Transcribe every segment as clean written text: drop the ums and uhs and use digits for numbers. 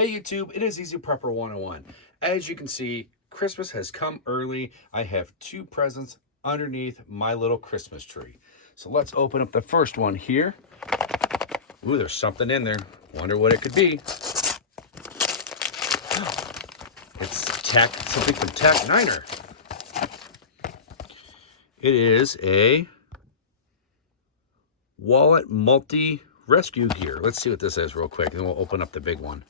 Hey YouTube, it is Easy Prepper 101. As you can see, Christmas has come early. I have two presents underneath my little Christmas tree. So let's open up the first one here. Ooh, there's something in there. Wonder what it could be. It's something from TAC9ER. It is a wallet multi-rescue gear. Let's see what this is real quick, and then we'll open up the big one.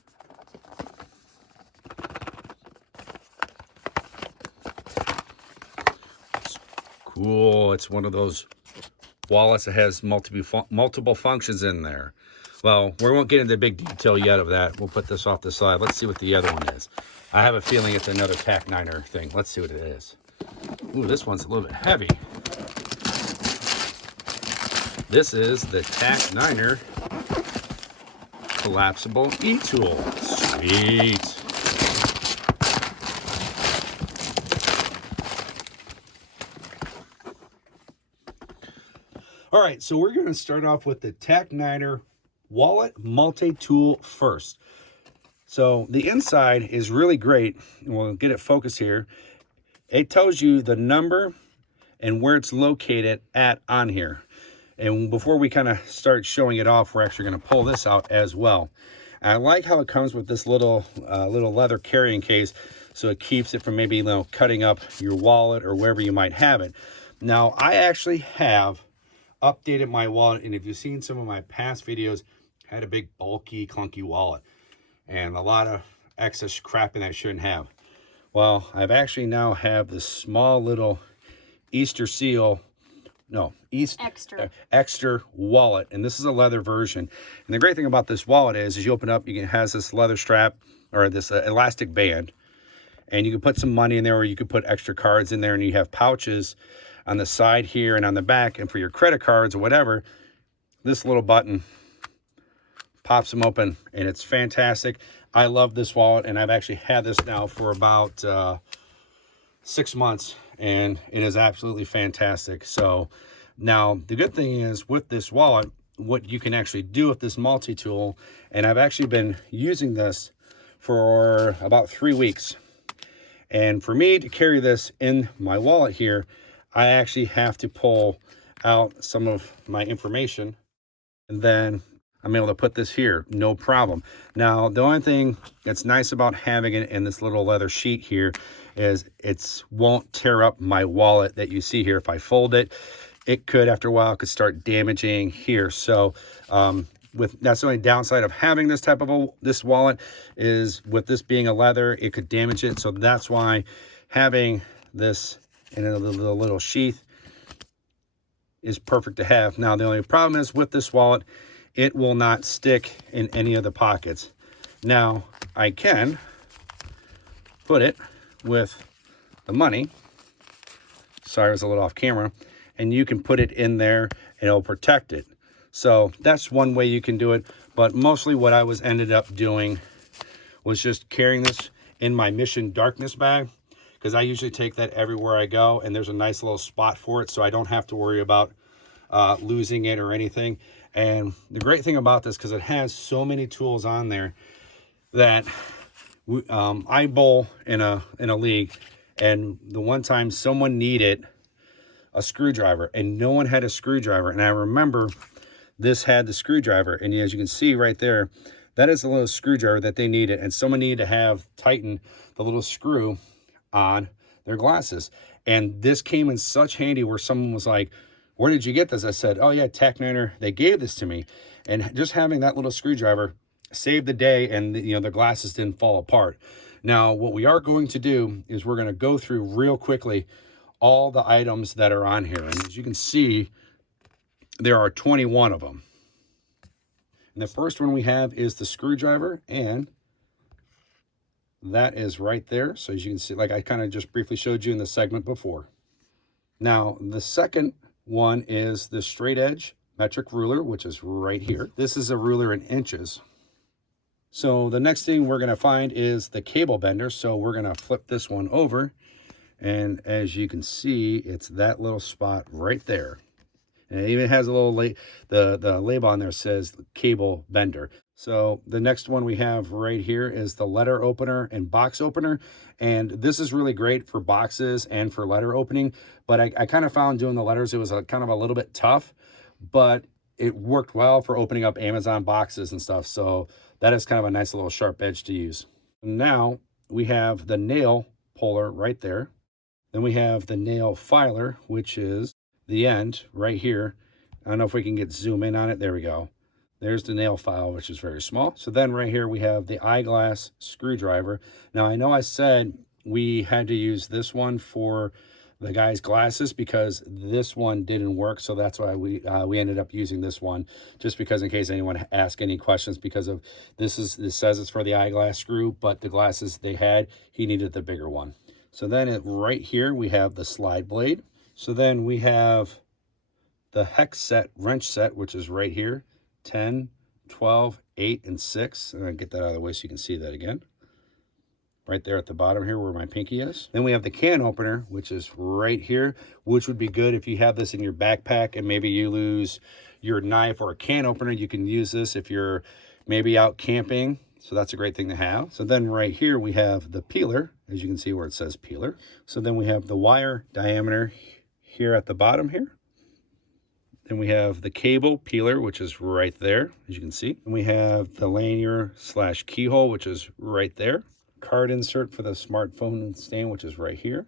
Cool. It's one of those wallets that has multiple functions in there. Well, we won't get into big detail yet of that. We'll put this off the side. Let's see what the other one is. I have a feeling it's another TAC9ER thing. Let's see what it is. Ooh, this one's a little bit heavy. This is the TAC9ER Collapsible E-tool. Sweet. All right, so we're going to start off with the TAC9ER Wallet Multitool first. So the inside is really great. We'll get it focused here. It tells you the number and where it's located on here. And before we kind of start showing it off, we're actually going to pull this out as well. And I like how it comes with this little leather carrying case, so it keeps it from maybe cutting up your wallet or wherever you might have it. Now, I actually have updated my wallet, and if you've seen some of my past videos, I had a big bulky clunky wallet and a lot of excess crap in that I shouldn't have. Well, I've actually now have this small little extra wallet, and this is a leather version. And the great thing about this wallet is you open up, it has this leather strap or this elastic band, and you can put some money in there, or you could put extra cards in there, and you have pouches on the side here and on the back, and for your credit cards or whatever, this little button pops them open, and it's fantastic. I love this wallet, and I've actually had this now for about 6 months, and it is absolutely fantastic. So now the good thing is with this wallet, what you can actually do with this multi-tool, and I've actually been using this for about 3 weeks. And for me to carry this in my wallet here, I actually have to pull out some of my information, and then I'm able to put this here, no problem. Now, the only thing that's nice about having it in this little leather sheet here is it won't tear up my wallet that you see here. If I fold it, it could, after a while, start damaging here. So that's the only downside of having this type of this wallet, is with this being a leather, it could damage it. So that's why having this in a little sheath is perfect to have. Now, the only problem is with this wallet, it will not stick in any of the pockets. Now, I can put it with the money. Sorry, I was a little off camera. And you can put it in there and it'll protect it. So that's one way you can do it. But mostly what I ended up doing was just carrying this in my Mission Darkness bag, because I usually take that everywhere I go, and there's a nice little spot for it, so I don't have to worry about losing it or anything. And the great thing about this, because it has so many tools on there, that I bowl in a league, and the one time someone needed a screwdriver and no one had a screwdriver, and I remember this had the screwdriver, and as you can see right there, that is the little screwdriver that they needed, and someone needed to have tighten the little screw on their glasses. And this came in such handy, where someone was like, "Where did you get this?" I said, "Oh yeah, TAC9ER, they gave this to me." And just having that little screwdriver saved the day, and the glasses didn't fall apart. Now, what we are going to do is we're going to go through real quickly all the items that are on here. And as you can see, there are 21 of them. And the first one we have is the screwdriver, and that is right there. So as you can see, like I kind of just briefly showed you in the segment before. Now, the second one is the straight edge metric ruler, which is right here. This is a ruler in inches. So the next thing we're going to find is the cable bender. So we're going to flip this one over, and as you can see, it's that little spot right there. And it even has a little the label on there says cable bender. So the next one we have right here is the letter opener and box opener. And this is really great for boxes and for letter opening. But I kind of found doing the letters, it was kind of a little bit tough, but it worked well for opening up Amazon boxes and stuff. So that is kind of a nice little sharp edge to use. Now we have the nail puller right there. Then we have the nail filer, which is the end right here. I don't know if we can get zoom in on it. There we go. There's the nail file, which is very small. So then right here we have the eyeglass screwdriver. Now I know I said we had to use this one for the guy's glasses because this one didn't work. So that's why we ended up using this one, just because in case anyone asks any questions, because of this says it's for the eyeglass screw, but the glasses they had, he needed the bigger one. So then right here we have the slide blade. So then we have the hex set, wrench set, which is right here. 10, 12, 8, and 6. And I'll get that out of the way so you can see that again. Right there at the bottom here where my pinky is. Then we have the can opener, which is right here, which would be good if you have this in your backpack and maybe you lose your knife or a can opener. You can use this if you're maybe out camping. So that's a great thing to have. So then right here we have the peeler, as you can see where it says peeler. So then we have the wire diameter here at the bottom here. Then we have the cable peeler, which is right there, as you can see. And we have the lanyard / keyhole, which is right there. Card insert for the smartphone stand, which is right here.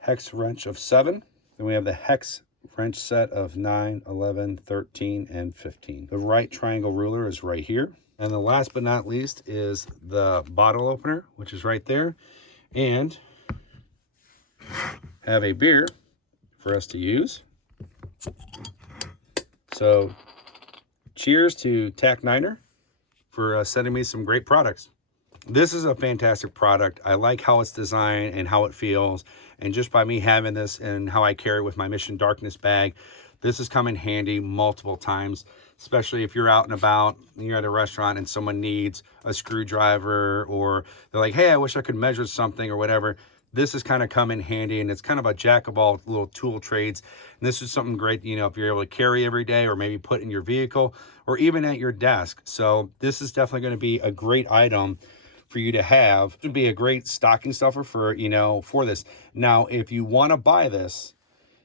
Hex wrench of 7. Then we have the hex wrench set of 9, 11, 13, and 15. The right triangle ruler is right here. And the last but not least is the bottle opener, which is right there. And have a beer for us to use. So cheers to TAC9ER for sending me some great products. This is a fantastic product. I like how it's designed and how it feels. And just by me having this and how I carry it with my Mission Darkness bag, this has come in handy multiple times, especially if you're out and about, you're at a restaurant and someone needs a screwdriver, or they're like, hey, I wish I could measure something or whatever. This has kind of come in handy, and it's kind of a jack of all little tool trades. And this is something great, you know, if you're able to carry every day or maybe put in your vehicle or even at your desk. So this is definitely going to be a great item for you to have. It would be a great stocking stuffer for, you know, for this. Now, if you want to buy this,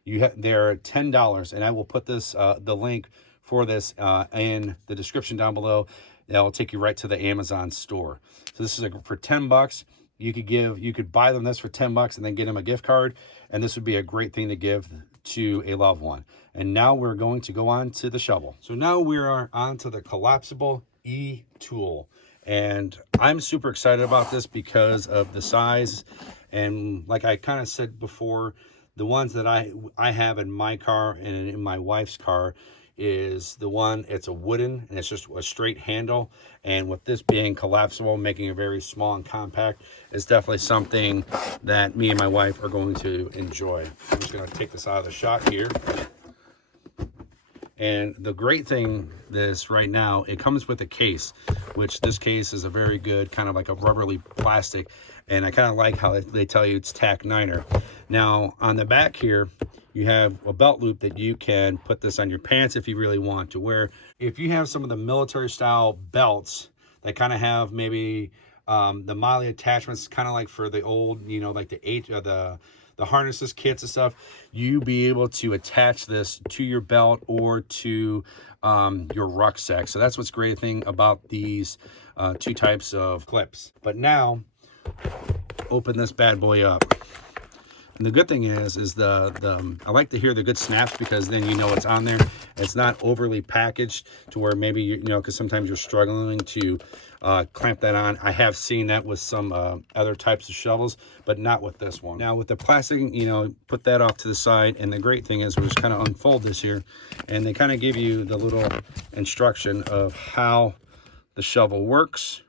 they're $10, and I will put this, the link for this in the description down below. That'll take you right to the Amazon store. So this is for $10. You could buy them this for $10 and then get them a gift card. And this would be a great thing to give to a loved one. And now we're going to go on to the shovel. So now we are on to the Collapisble E-tool. And I'm super excited about this because of the size. And like I kind of said before, the ones that I have in my car and in my wife's car is the one, it's a wooden and it's just a straight handle. And with this being collapsible, making it very small and compact, is definitely something that me and my wife are going to enjoy. I'm just going to take this out of the shot here. And the great thing this right now, it comes with a case, which this case is a very good kind of like a rubbery plastic. And I kind of like how they tell you it's TAC9ER. Now on the back here, you have a belt loop that you can put this on your pants if you really want to wear. If you have some of the military style belts that kind of have maybe the MOLLE attachments, kind of like for the old, you know, like the harnesses kits and stuff, you be able to attach this to your belt or to your rucksack. So that's what's great thing about these two types of clips. But now open this bad boy up. And the good thing is I like to hear the good snaps, because then you know what's on there. It's not overly packaged to where maybe you know, because sometimes you're struggling to clamp that on. I have seen that with some other types of shovels, but not with this one. Now with the plastic, you know, put that off to the side. And the great thing is we just kind of unfold this here, and they kind of give you the little instruction of how the shovel works,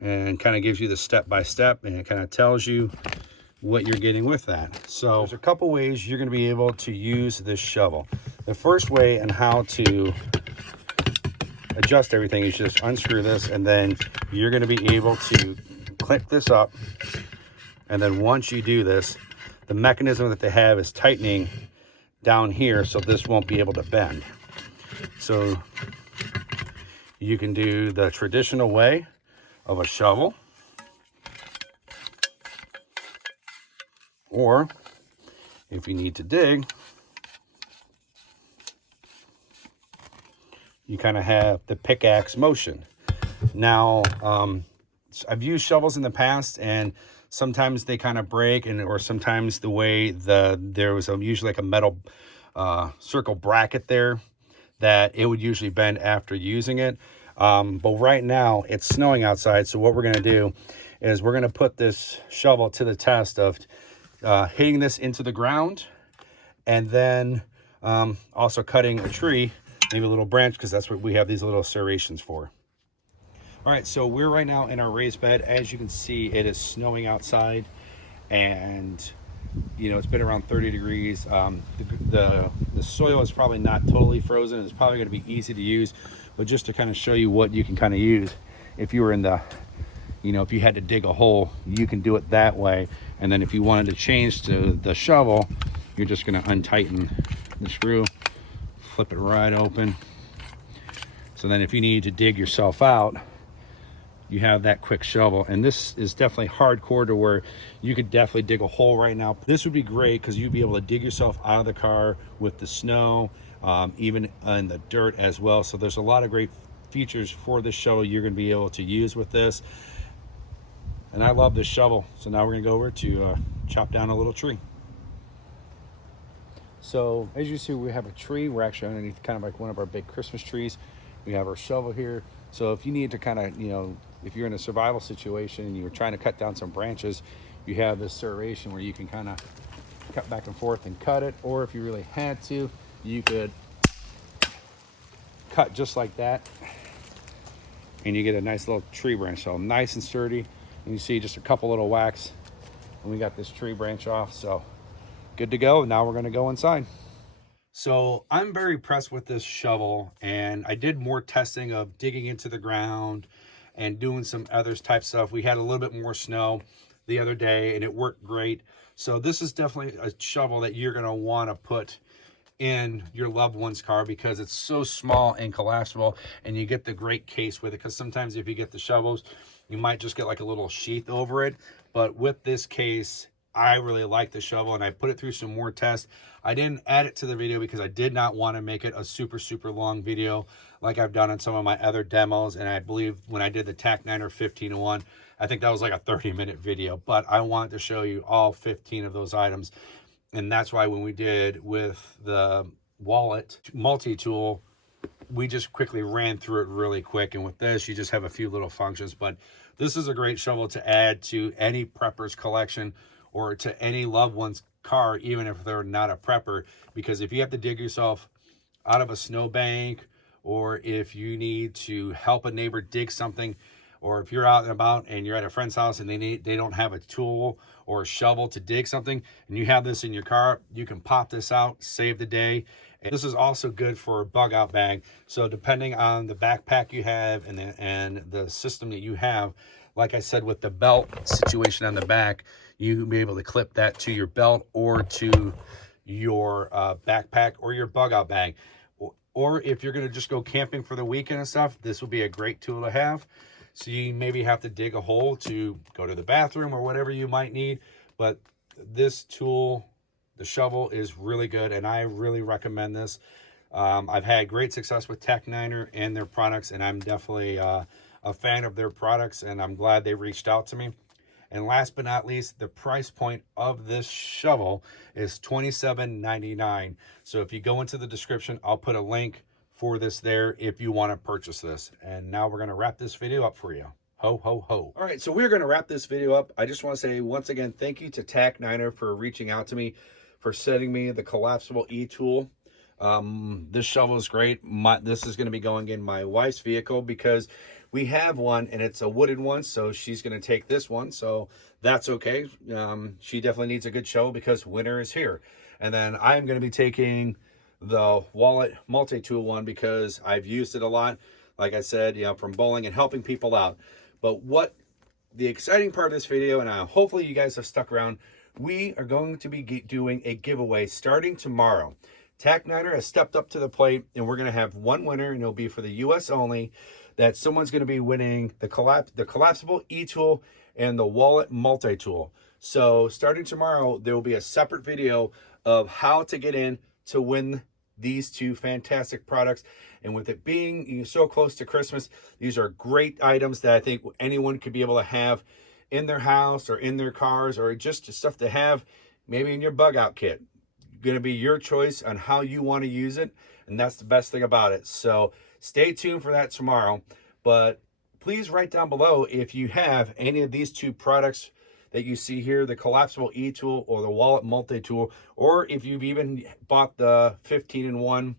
and kind of gives you the step-by-step, and it kind of tells you what you're getting with that. So there's a couple ways you're going to be able to use this shovel. The first way and how to adjust everything is just unscrew this, and then you're going to be able to click this up. And then once you do this, the mechanism that they have is tightening down here, so this won't be able to bend. So You can do the traditional way of a shovel, or if you need to dig, you kind of have the pickaxe motion. Now, I've used shovels in the past, and sometimes they kind of break, or sometimes the way there was usually like a metal circle bracket there that it would usually bend after using it. But right now it's snowing outside, so what we're going to do is we're going to put this shovel to the test of hitting this into the ground, and then also cutting a tree, maybe a little branch, because that's what we have these little serrations for. All right, so we're right now in our raised bed. As you can see, it is snowing outside, and you know, it's been around 30 degrees. The soil is probably not totally frozen. It's probably going to be easy to use, but just to kind of show you what you can kind of use if you were in the, you know, if you had to dig a hole, you can do it that way. And then if you wanted to change to the shovel, you're just going to untighten the screw, flip it right open. So then if you need to dig yourself out, you have that quick shovel. And this is definitely hardcore to where you could definitely dig a hole right now. This would be great because you'd be able to dig yourself out of the car with the snow, even in the dirt as well. So there's a lot of great features for this shovel you're going to be able to use with this. And I love this shovel. So now we're going to go over to chop down a little tree. So as you see, we have a tree. We're actually underneath kind of like one of our big Christmas trees. We have our shovel here. So if you need to kind of, you know, if you're in a survival situation and you're trying to cut down some branches, you have this serration where you can kind of cut back and forth and cut it. Or if you really had to, you could cut just like that, and you get a nice little tree branch. So nice and sturdy. And you see just a couple little whacks, and we got this tree branch off. So good to go. Now we're going to go inside. So I'm very impressed with this shovel, and I did more testing of digging into the ground and doing some other type stuff. We had a little bit more snow the other day, and it worked great. So this is definitely a shovel that you're going to want to put in your loved one's car because it's so small and collapsible, and you get the great case with it. Because sometimes if you get the shovels, you might just get like a little sheath over it. But with this case, I really like the shovel, and I put it through some more tests. I didn't add it to the video because I did not want to make it a super long video like I've done on some of my other demos. And I believe when I did the TAC9ER 1501, I think that was like a 30-minute video, but I wanted to show you all 15 of those items. And that's why when we did with the Wallet Multitool, we just quickly ran through it really quick. And with this, you just have a few little functions. But this is a great shovel to add to any prepper's collection or to any loved one's car, even if they're not a prepper. Because if you have to dig yourself out of a snowbank, or if you need to help a neighbor dig something, or if you're out and about and you're at a friend's house and they don't have a tool or a shovel to dig something, and you have this in your car, you can pop this out, save the day. And this is also good for a bug out bag. So depending on the backpack you have and the system that you have, like I said, with the belt situation on the back, you can be able to clip that to your belt or to your backpack or your bug out bag. Or if you're going to just go camping for the weekend and stuff, this will be a great tool to have. So you maybe have to dig a hole to go to the bathroom or whatever you might need. But this tool, the shovel, is really good, and I really recommend this. I've had great success with TAC9ER and their products, and I'm definitely a fan of their products, and I'm glad they reached out to me. And last but not least, the price point of this shovel is $27.99. So if you go into the description, I'll put a link for this there if you want to purchase this. And now we're going to wrap this video up for you. Ho, ho, ho. All right, so we're going to wrap this video up. I just want to say once again, thank you to TAC9ER for reaching out to me, for sending me the Collapsible E-tool. This shovel is great. This is going to be going in my wife's vehicle because we have one and it's a wooden one, so she's going to take this one, so that's okay. She definitely needs a good shovel because winter is here. And then I'm going to be taking the Wallet Multitool one because I've used it a lot, like I said, you know, from bowling and helping people out. But what the exciting part of this video, and hopefully you guys have stuck around, we are going to be doing a giveaway starting tomorrow. TAC9ER has stepped up to the plate, and we're going to have one winner, and it'll be for the US only. That someone's going to be winning the Collapisble E-tool and the Wallet Multitool. So starting tomorrow, there will be a separate video of how to get in to win these two fantastic products. And with it being so close to Christmas, these are great items that I think anyone could be able to have in their house or in their cars, or just stuff to have maybe in your bug out kit. Going to be your choice on how you want to use it, and that's the best thing about it. So stay tuned for that tomorrow. But please write down below if you have any of these two products that you see here, the Collapsible E-tool or the Wallet Multitool, or if you've even bought the 15-in-1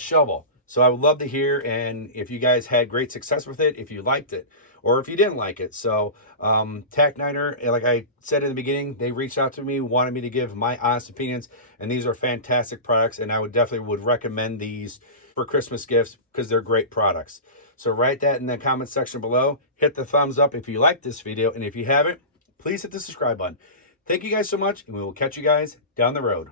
shovel. So I would love to hear, and if you guys had great success with it, if you liked it, or if you didn't like it. So TAC9ER, like I said in the beginning, they reached out to me, wanted me to give my honest opinions, and these are fantastic products, and I would definitely recommend these for Christmas gifts because they're great products. So write that in the comment section below. Hit the thumbs up if you like this video, and if you haven't, please hit the subscribe button. Thank you guys so much, and we will catch you guys down the road.